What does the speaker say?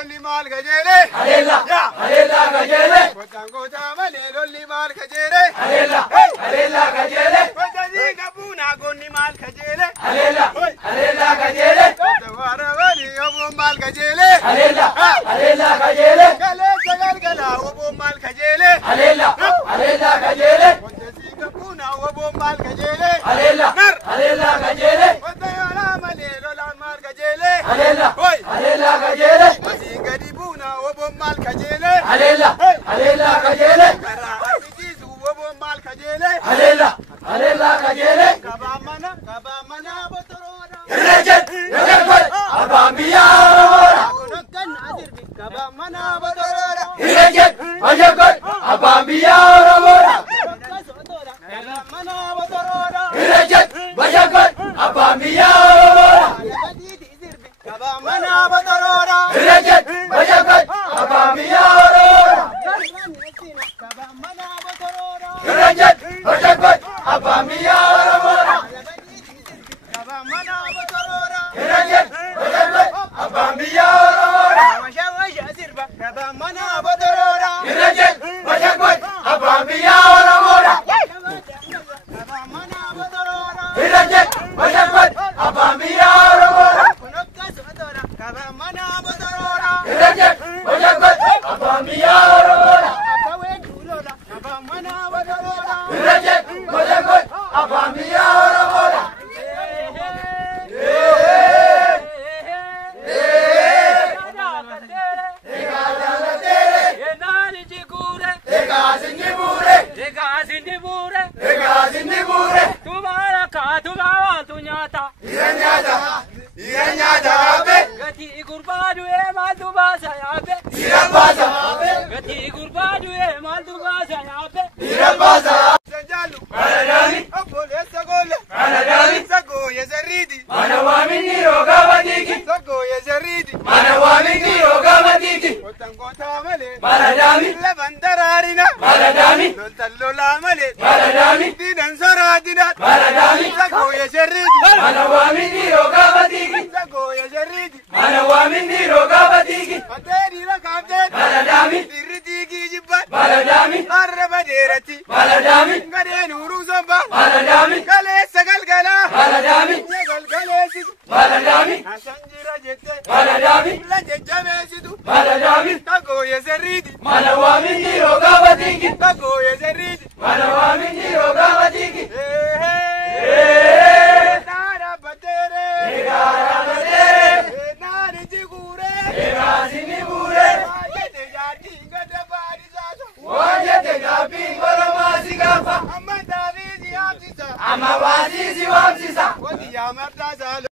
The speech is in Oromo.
lolli maal kajeele. Haleella kajeele. Goota malee lolli maal kajeele. Haleella kajeele. Gootanii qabuunaa goonni maal kajeele. Haleella kajeele. Waara walii oboon maal kajeele. Haleella kajeele. Galee sagalgalaa oboon maal kajeele. Haleella kajeele. Gootanii qabuunaa oboon maal kajeele. Haleella kajeele. Gootanii malee lolaan maal kajeele. Haleella kajeele. Asii gadi buunaa oboon maal kajeele. Haleella kajeele. Karaa argisiisu oboon maal kajeele. Haleella kajeele. Kabaa mana botoroodha. Irreejet abbaan biyyaa Oromoodha. Kunokkan asirbi kabaa mana botoroodha. Irreejet abbaan biyyaa Oromoodha. Kabaa mana botoroodha. Irreejet abbaan biyyaa Oromoodha. Kabaa mana botoroodha. Irreejet abbaan biyyaa Oromoodha. Kabaa mana botoroodha. Irreejet abbaan biyyaa Oromoodha. Kabaa mana botoroodha. Irreejet abbaan biyyaa Oromoodha. Washa sirba kabaa mana botoroodha. Irreejet abbaan biyyaa Oromoodha. Kabaa mana botoroodha. Irreejet abbaan biyyaa Oromoodha. Kunokkas botoroodha. Kabaa mana botoroodha. Irreejet abbaan biyyaa Oromoodha. Kawee duuloodha. Kabaa mana botoroodha. Irreejet abbaan biyyaa Oromoodha. Gati gurbaadu maal dubaasa yaabe. Gati gurbaadu maal dubaasa yaabe. Sanjaalu. Maladami. Obboleessa goole. Maladami. Sagoo yezerriiti. Mana waamini roga batiki. Sagoo yezerriiti. Mana waamini roga batiki. Kotan kotaa malee. Maladami. Laban daraarina. Maladami. Loltan lolaa malee. Maladami. Diinan soraatina. Maladami. Sagoo yezerriiti. Mana waamini roga batiki. Sagoo yezerriiti. Mana waamini roga batiki. Matee dhiira kaafteen. Maladami. Dirri diigii jibban. Maladami. Arraba dheeratti. Maladami. Gadeen uruu somba. Maladami. Kaleessa galgalaa. Maladami. Galgaleessitu. Maladami. Asan jira jettee. Maladami. La jajjabeessitu. Maladami. Sagoo yezerriiti. Mana waamini roga batiki. Sagoo yezerriiti. Mana waamini roga batiki. Naara bateere. Egaara bateere. Naani jiguure. Egaasini buure. Waajjete jaartiin gada baadhisaasa. Waajjete gaabbiin goromaasi gaafa. Amma taafiisi yaamsisa. Amma waasiisi waamsisa. Wati yaamartaa saala.